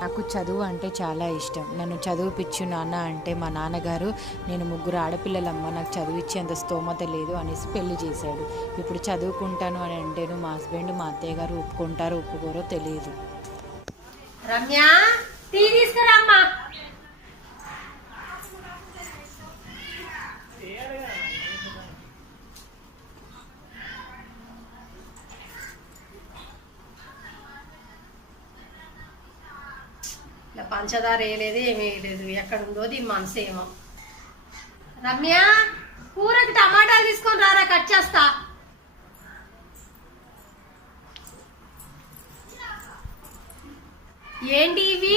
నాకు చదువు అంటే చాలా ఇష్టం. నన్ను చదివిపిచ్చు నాన్న అంటే మా నాన్నగారు నేను 3 ఆడపిల్లలమ్మ, నాకు చదివిచ్చేంత స్తోమత లేదు అనేసి పెళ్లి చేశాడు. ఇప్పుడు చదువుకుంటాను అని అంటేను మా హస్బెండ్ మా అత్తయ్య గారు ఒప్పుకుంటారో ఒప్పుకోరో తెలియదు. రమ్య టీ తీసుకురామ్మా. పంచదార వేయలేదు, ఏమీ వేయలేదు. ఎక్కడుందో దీని మనసు ఏమో. రమ్య కూరకి టమాటాలు తీసుకొని రారా, కట్ చేస్తా. ఏంటి ఇవి?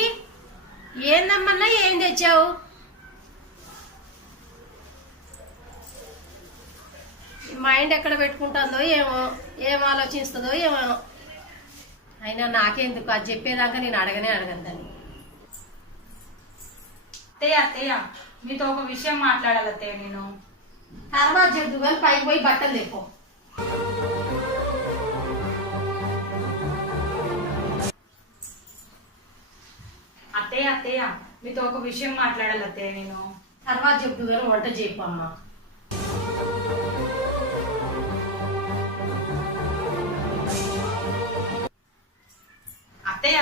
ఏందమ్మన్నా ఏం తెచ్చావు? మైండ్ ఎక్కడ పెట్టుకుంటుందో ఏమో, ఏం ఆలోచిస్తుందో ఏమో. అయినా నాకెందుకు, అది చెప్పేదాకా నేను అడగనే అడగద్దని. అత్తయ్య మీతో ఒక విషయం మాట్లాడాలి అత్తయ్య. నేను తర్వాత చెప్దు కానీ పైకి పోయి బట్టలు తెప్పో. అత్తయ్య మీతో ఒక విషయం మాట్లాడాలి అత్తయ్య. నేను తర్వాత చెప్దు కానీ వంట చేయకు అమ్మా.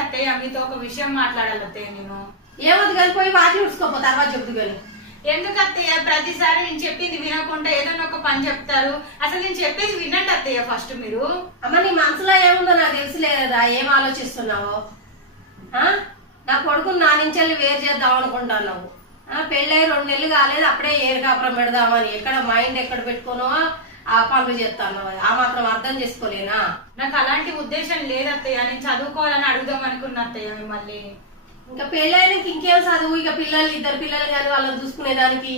అత్తయ్య మీతో ఒక విషయం మాట్లాడాలి అత్తయ్య. నేను ఏమొద్దు కానీ పోయి వాటిని ఉడుచుకోపో, తర్వాత చెప్దు కానీ. ఎందుకు అత్తయ్య ప్రతిసారి నేను చెప్పింది వినకుండా ఏదైనా ఒక పని చెప్తారు? అసలు నేను చెప్పేది వినండి అత్తయ్య ఫస్ట్ మీరు. అమ్మ నీ మనసులో ఏముందో నాకు తెలుసులేదా, ఏం ఆలోచిస్తున్నావో? నా కొడుకుని నా నుంచి వేరు చేద్దాం అనుకుంటున్నావు. పెళ్ళై 2 నెలలు కాలేదు, అప్పుడే ఏరు కాపురం పెడదామని. ఎక్కడ మైండ్ ఎక్కడ పెట్టుకోనో ఆ పనులు చేస్తాను. ఆ మాత్రం అర్థం చేసుకోలేనా? నాకు అలాంటి ఉద్దేశం లేదు అత్తయ్య. నేను చదువుకోవాలని అడుగుదాం అనుకున్నా అత్తయ్య మిమ్మల్ని. ఇంకా పెళ్ళైనాక ఇంకేం చదువు? ఇక పిల్లలు 2 పిల్లలు కానీ వాళ్ళని చూసుకునేదానికి.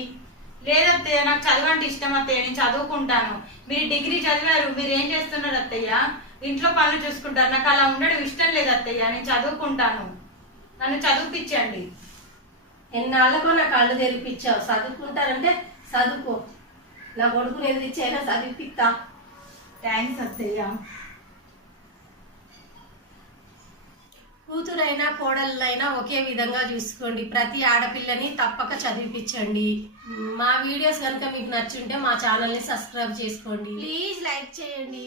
లేదత్తయ్య నాకు చదువు అంటే ఇష్టం అత్తయ్య, నేను చదువుకుంటాను. మీరు డిగ్రీ చదివారు, మీరు ఏం చేస్తున్నారు అత్తయ్య? ఇంట్లో పనులు చూసుకుంటారు. నాకు అలా ఉండడం ఇష్టం లేదు అత్తయ్య, నేను చదువుకుంటాను. నన్ను చదువుపిచ్చండి. ఎన్నాళ్ళకో నా కళ్ళు తెరిపించావు. చదువుకుంటారంటే చదువుకో. నా కొడుకుని ఎదిరిచ్చైనా చదివిపిస్తా. థ్యాంక్స్ అత్తయ్య. కూతురైనా కోడళ్ళైనా ఒకే విధంగా చూసుకోండి. ప్రతి ఆడపిల్లని తప్పక చదివిపించండి. మా వీడియోస్ కనుక మీకు నచ్చుంటే మా ఛానల్ని సబ్స్క్రైబ్ చేసుకోండి. ప్లీజ్ లైక్ చేయండి.